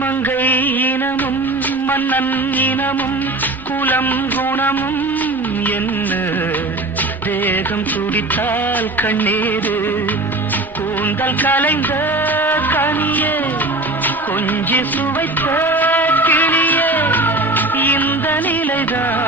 மங்கை இனமும் மன்னன் இனமும் குலம் குணமும் என்ன தேகம் துடித்தால் கண்ணீரு கூந்தல் கலைந்த கனியே கொஞ்சி சுவைத்த கிளியே இந்த நிலைதான்